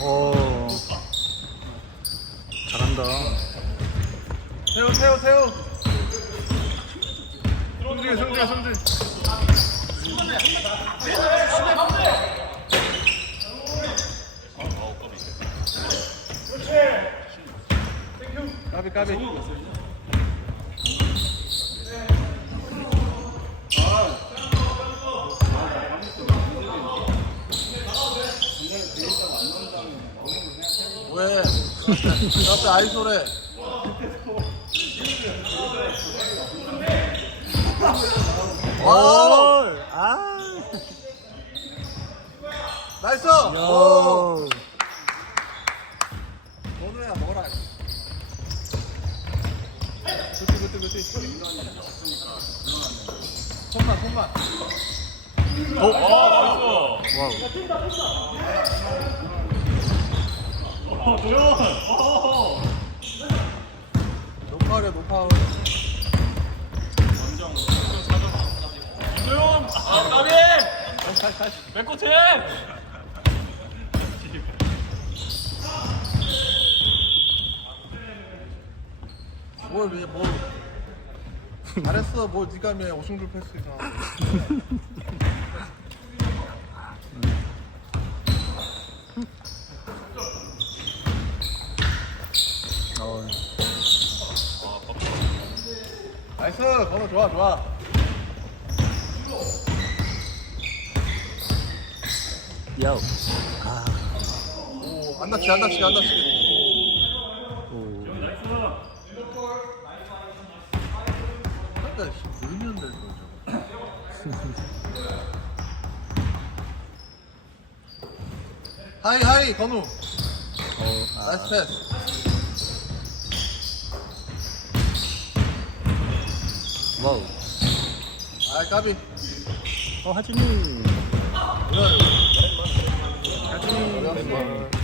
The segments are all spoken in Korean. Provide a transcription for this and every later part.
오, 잘한다. 세워. 성질. 까비. 왜? 그 앞에 아이소래. 와! 아, 나이스! 요. 너도야 먹어라. 그치. 손만. 와우. 높아. 조용! 아, 까비! 맥코트! 뭘 잘했어. 뭘 네가 매 오승줄 패스 이상. 나이스. 번호 좋아. 요. 오, 안 다치게. 오. 약간 물면 될 거죠. 하이 건우. 나이스 패스. 와우. 아이 까비. 하진이.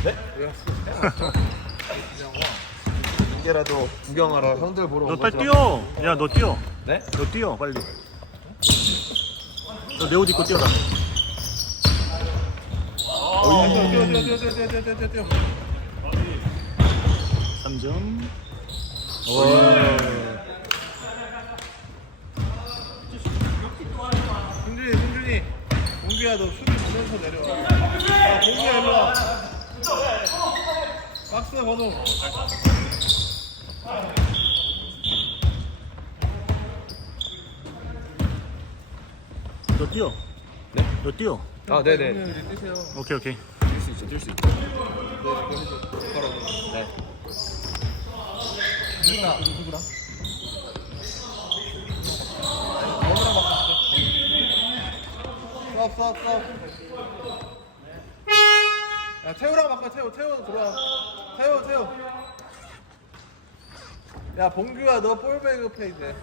네? 이게라도 구경하러 형들 보러 너 온 빨리 거죠? 뛰어. 야, 너 뛰어. 네? 너 뛰어, 빨리. 너 내 옷 입고 뛰어라. 뛰어. 3점. 와. 승준이. 공규야 너 수비 보면서 내려와. 야 공규야 일로 와. 박스 건우. 너 뛰어. 네? 너 뛰어. 아 네네. 형님 뛰세요. 오케이. 뛸 수 있죠. 네. 누구랑? 스톱. 야 태우랑 바꿔. 태우 들어와. 태우. 야 봉규야 너 볼베이그 페이지.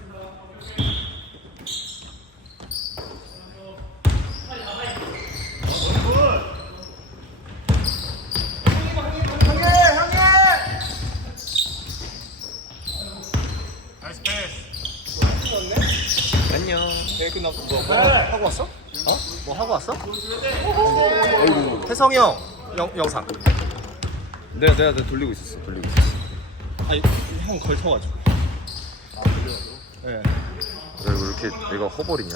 나이스 패스! 안녕. 뭐 하고 왔어? 뭐 하고 왔어? 혜성이 형 영상. 내가 돌리고 있었어. 아니 형 걸쳐가지고. 네. 왜 이렇게 얘가 허벌이냐?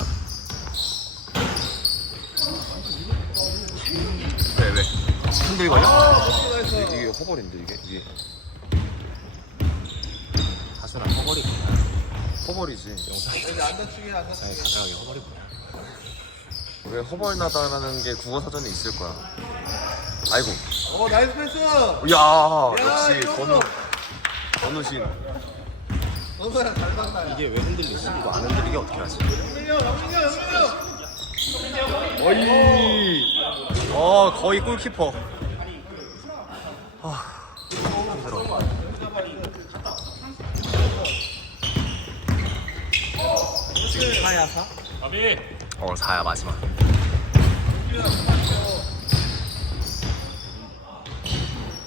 왜? 흔들이 걸려? 나이스. 이게 허벌인데 이게 가수랑 허벌이구나. 허벌이지. 영상 여기 안 다치게. 가능하게 허벌이구나. 왜 허벌 나다라는 게 국어 사전에 있을 거야. 아이고. 나이스 패스. 야 역시 이거. 건우신. 너도야 잘 봤다. 이게 왜 흔들리지? 이거 안 흔들리게 어떻게 하지? 영민이 형. 어이. 거의 골키퍼. 지금 하야사? 까비! 4야 마지막.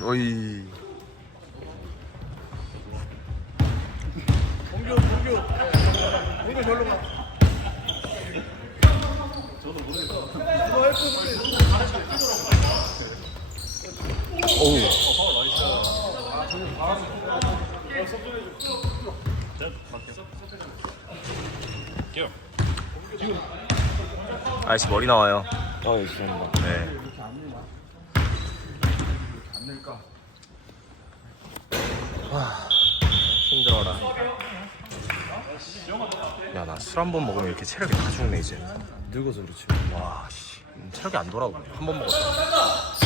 어이. 공교 절로 가. 오우. 아저씨 머리 나와요. 죄송합니다. 네. 힘들어라. 야, 나 술 한 번 먹으면 이렇게 체력이 다 죽네 이제. 늙어서 그렇지. 와, 씨, 체력이 안 돌아오네. 한 번 먹었다.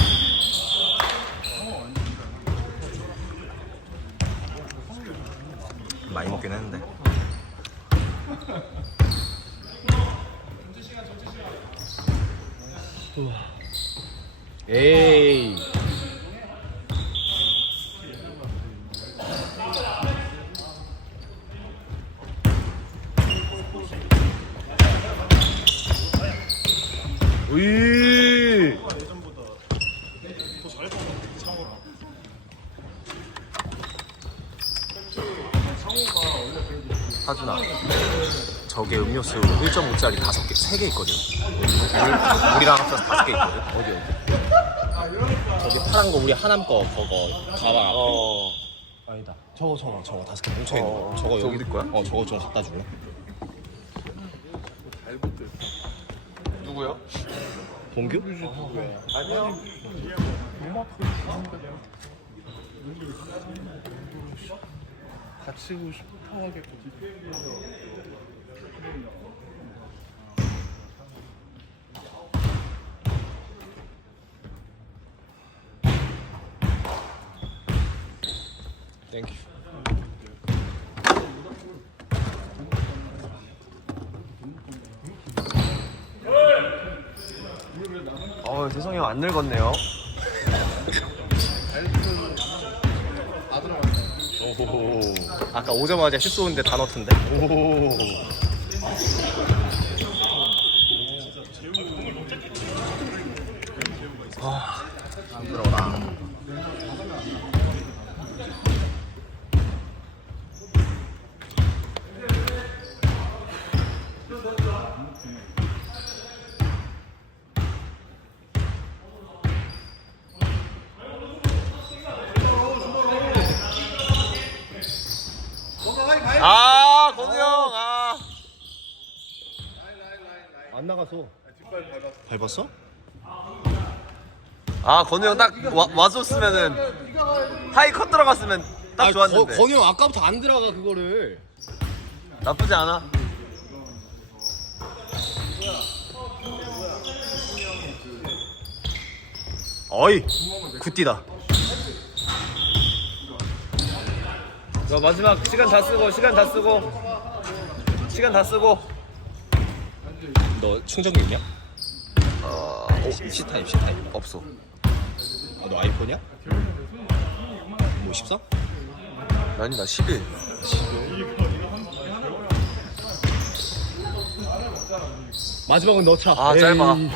많이 먹긴 했는데. 에이. 으이. 하준아, 저게 음료수 1.5짜리 5개, 3개 있거든. 우리랑 합쳐서 5개 있거든. 어디? 저기 파란 거 우리 하남 거 그거 가방 앞에. 아니다. 저거 5개 뭉쳐 있는 거. 저거 저거 여기 우리 거야? 저거 좀 갖다 줄래? 누구야? 동규? 아니요. 다치고 싶어 하겠고. 땡큐. 세성이 형 안 늙었네요. 오호. 아까 오자마자 슛 쏘는데 다 넣던데. 오호. 아, 힘들어라. 아, 건우 형. 아. 안 나가서. 밟았어? 아, 건우 형 딱 와줬으면은 하이 컷 들어갔으면 딱 좋았는데. 건우 형 아까부터 안 들어가 그거를. 나쁘지 않아. 어이, 굿디다. 자, 마지막 시간 다 쓰고. 너 충전기 있냐? C타입. 없어. 아, 너 아이폰이야? 뭐 14? 아니, 나 11. 마지막은 넣자. 아, 짧아. 에이.